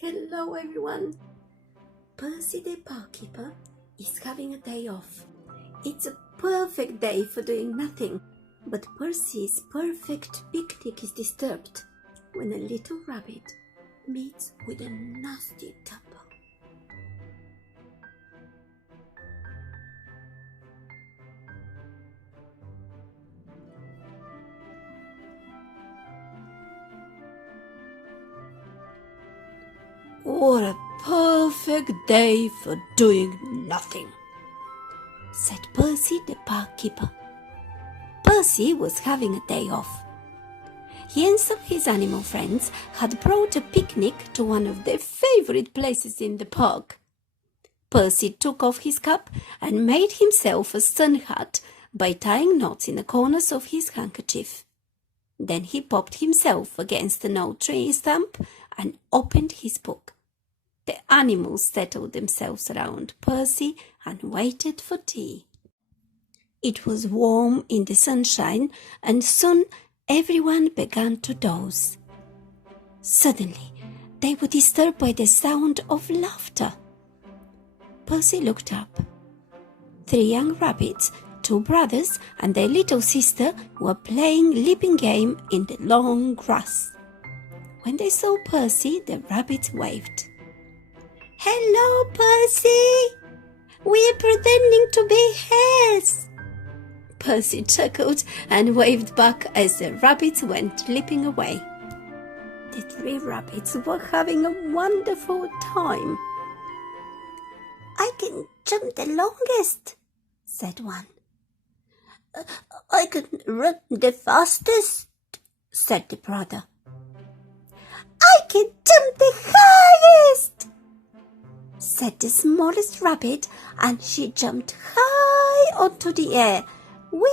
Hello everyone! Percy the barkeeper is having a day off. It's a perfect day for doing nothing, but Percy's perfect picnic is disturbed when a little rabbit meets with a nasty tumble. What a perfect day for doing nothing, said Percy the barkeeper. Percy was having a day off. He and some of his animal friends had brought a picnic to one of their favorite places in the park. Percy took off his cap and made himself a sun hat by tying knots in the corners of his handkerchief. Then he popped himself against an old tree stump and opened his book. The animals settled themselves around Percy and waited for tea. It was warm in the sunshine, and soon everyone began to doze. Suddenly, they were disturbed by the sound of laughter. Percy looked up. 3 young rabbits, 2 brothers, and their little sister were playing leaping game in the long grass. When they saw Percy, the rabbits waved. "Hello, Percy! We're pretending to be hares." Percy chuckled and waved back as the rabbits went leaping away. The 3 rabbits were having a wonderful time. "I can jump the longest," said one. "I can run the fastest," said the brother. "I can jump the highest," said the smallest rabbit, and she jumped high onto the air. Whee!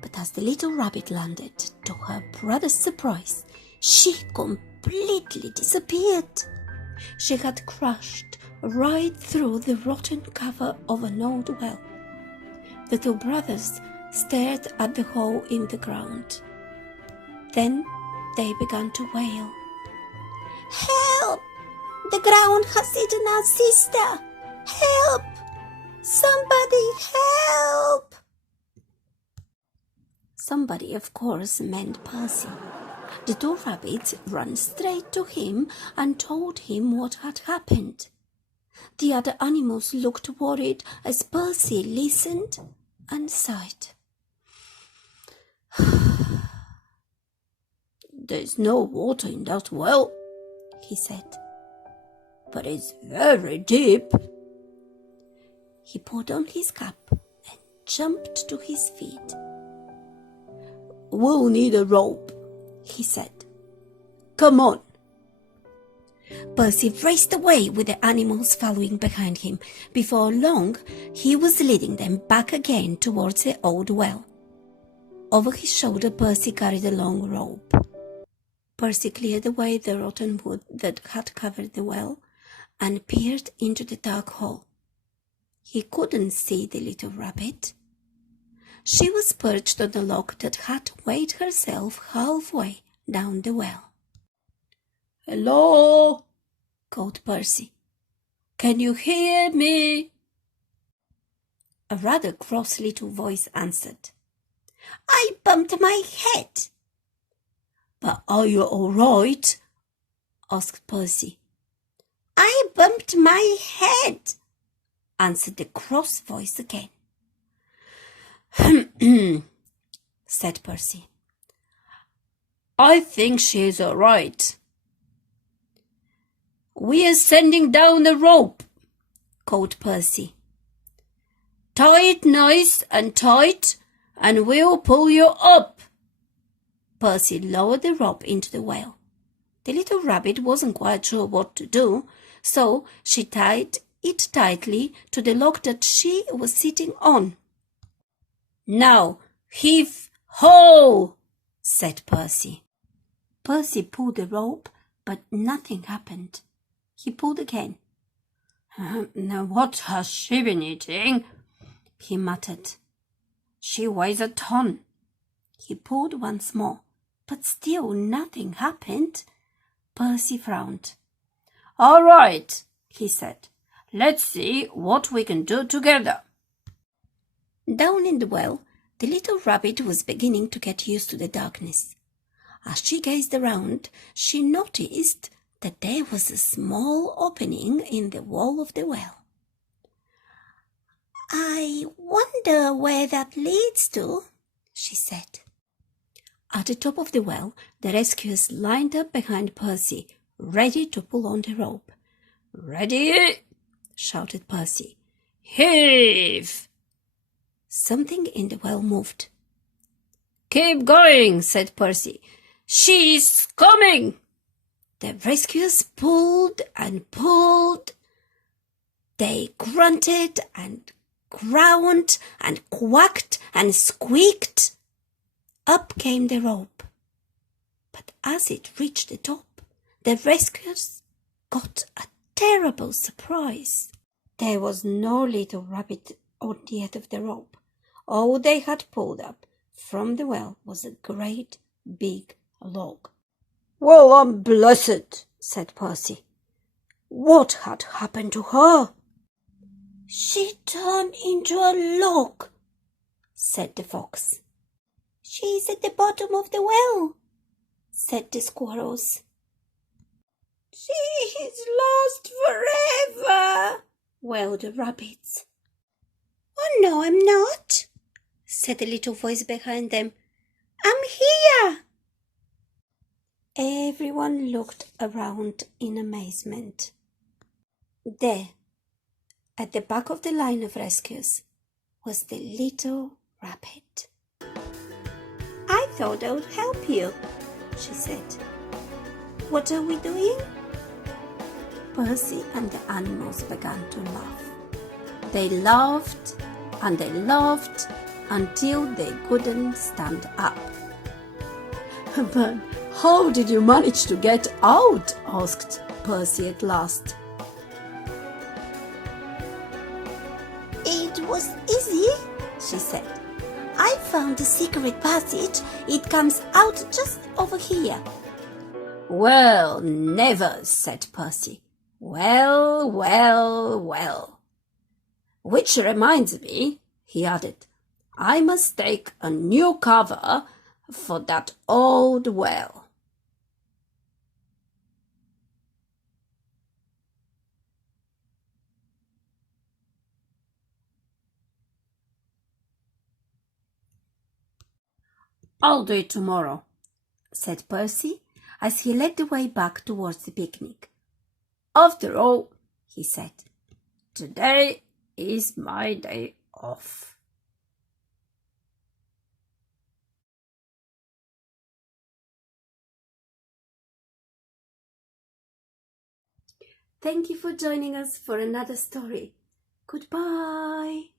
But as the little rabbit landed, to her brother's surprise, she completely disappeared. She had crashed right through the rotten cover of an old well. The 2 brothers stared at the hole in the ground. Then they began to wail. "Help! The ground has eaten our sister! Help! Somebody help!" Somebody, of course, meant Percy. The 2 rabbits ran straight to him and told him what had happened. The other animals looked worried as Percy listened and sighed. "There's no water in that well," he said, "but it's very deep." He put on his cap and jumped to his feet. "We'll need a rope," he said. "Come on." Percy raced away with the animals following behind him. Before long, he was leading them back again towards the old well. Over his shoulder, Percy carried a long rope. Percy cleared away the rotten wood that had covered the well and peered into the dark hole. He couldn't see the little rabbit. She was perched on a log that had weighed herself halfway down the well. "Hello," called Percy. "Can you hear me?" A rather cross little voice answered. "I bumped my head." "But are you all right?" asked Percy. "I bumped my head," answered the cross voice again. Said Percy. "I think she's all right." "We're sending down a rope," called Percy. "Tie it nice and tight, and we'll pull you up." Percy lowered the rope into the well. The little rabbit wasn't quite sure what to do, so she tied it tightly to the log that she was sitting on. "Now, heave ho!" said Percy. Percy pulled the rope, but nothing happened. He pulled again. "Now what has she been eating?" he muttered. "She weighs a ton." He pulled once more, but still nothing happened. Percy frowned. "All right," he said. "Let's see what we can do together." Down in the well, the little rabbit was beginning to get used to the darkness. As she gazed around, she noticed that there was a small opening in the wall of the well. "I wonder where that leads to," she said. At the top of the well, the rescuers lined up behind Percy, ready to pull on the rope. "Ready?" shouted Percy. "Heave!" Something in the well moved. "Keep going," said Percy. "She's coming!" The rescuers pulled and pulled. They grunted and groaned and quacked and squeaked. Up came the rope. But as it reached the top, the rescuers got a terrible surprise. There was no little rabbit on the end of the rope. All they had pulled up from the well was a great big log. "Well, I'm blessed," said Percy. "What had happened to her?" "She turned into a log," said the fox. "She's at the bottom of the well," said the squirrels. "She's lost forever," wailed the rabbits. "Oh, no, I'm not," said a little voice behind them. "I'm here." Everyone looked around in amazement. There, at the back of the line of rescuers, was the little rabbit. "I thought I would help you," she said. "What are we doing?" Percy and the animals began to laugh. They laughed and they laughed until they couldn't stand up. "But how did you manage to get out?" asked Percy at last. "It was easy," she said. "I found a secret passage. It comes out just over here." "Well, never," said Percy. "Well, well, well. Which reminds me," he added, "I must take a new cover for that old well." "I'll do it tomorrow," said Percy as he led the way back towards the picnic. "After all," he said, "today is my day off." Thank you for joining us for another story. Goodbye.